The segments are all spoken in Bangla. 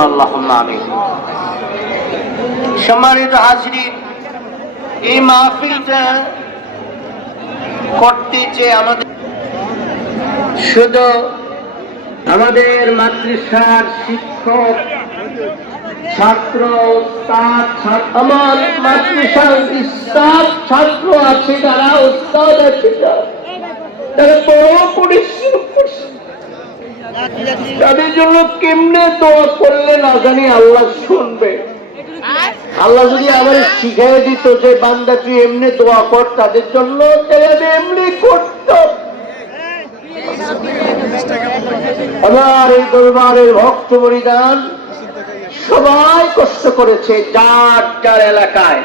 বলুন আল্লাহুম্মা আমিন। সম্মানিত হাজরিন, এই মাহফিলটা করতে যে আমাদের শুধু আমাদের মাদ্রাসার শিক্ষক, ছাত্র, উস্তাদ, আমার মাদ্রাসার উস্তাদ ছাত্র আছে, তারা উস্তাদ আছে, তারা বড় পরিশ্রম করছে। তাদের জন্য কেমনে দোয়া করলে না জানি আল্লাহ শুনবে। আল্লাহ যদি আবার শিখাই দিত যে বান্দা তুই এমনি দোয়া কর তাদের জন্য, তাহলে এমনি করত। আমার এই দরবারের ভক্ত পরিধান সবাই কষ্ট করেছে, যার যার এলাকায়,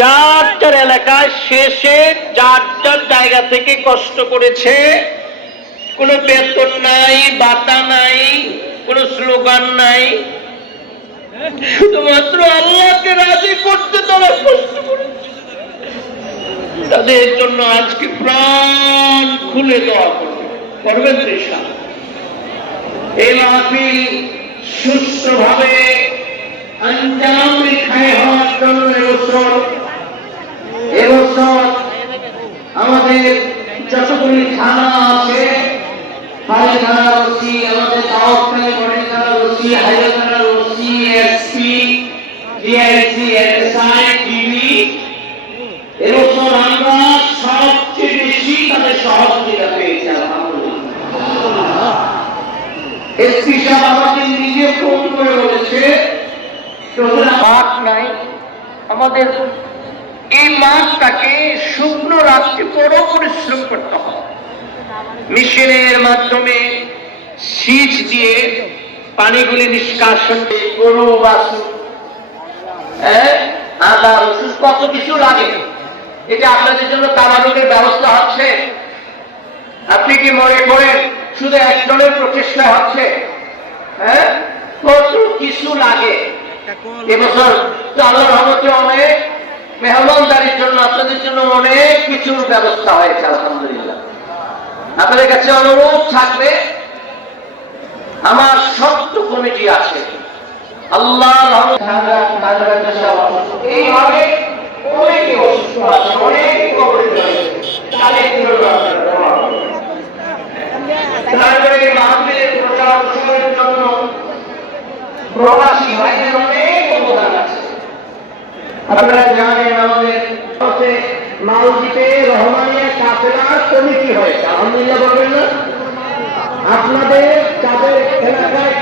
যার যার এলাকায় শেষে যার যার জায়গা থেকে কষ্ট করেছে। কোনো বেতন নাই, বাতা নাই, কোনো স্লোগান নাই, শুধুমাত্র আল্লাহকে রাজি করতে তারা কষ্ট করেছে। তাদের জন্য আজকে প্রাণ খুলে দেওয়া করবেন ইনশাআল্লাহ। এই মাহফিল সুষ্ঠুভাবে আঞ্জাম লিখায় হওয়ার জন্য এবছর আমাদের যতগুলি থানা আছে, ফাঁড়ি থানার ওসি, আমাদের তাওয়াক্কাল মডেল থানার ওসি, হাইওয়ে থানার OC, SP, DIC, SI, DB, এবছর আমরা সবচেয়ে বেশি তাদের সহযোগিতা পেয়েছি আলহামদুলিল্লাহ। এসপি সাহেব আমাকে নিজে ফোন করে বলেছে মাঠ নাই, আমাদের এই মাঠটাকে শুকনো রাখতে বড় পরিশ্রম করতে হবে। মেশিনের মাধ্যমে সিঁচ দিয়ে পানিগুলি নিষ্কাশন, গরু বাছুর, আদা রসুন কত কিছু লাগে। এটা আপনাদের জন্য তাবারুকের ব্যবস্থা হচ্ছে। আপনি কি মনে করেন শুধু একজনের প্রচেষ্টা হচ্ছে? কত কিছু লাগে। এবছর আল্লাহর রহমতে অনেক মেহমানদারির জন্য আপনাদের জন্য অনেক কিছুর ব্যবস্থা হয়েছে আলহামদুলিল্লাহ। আপনাদের কাছে অনুরোধ থাকবে, আমার শক্ত কমিটি আছে, আল্লাহর রহমতে এইভাবে অনেকে অসুস্থ আছে, অনেকে কবরে রয়েছে, তাদের তারপরে মাহফিলের প্রচারের জন্য প্রবাসী ভাইদের অনেক অবদান আছে। আপনারা জানেন আমাদের মালদ্বীপে রহমানিয়া কাফেলা কমিটি হয়েছে, আলহামদুলিল্লাহ বলবেন না? আপনাদের যাদের এলাকায়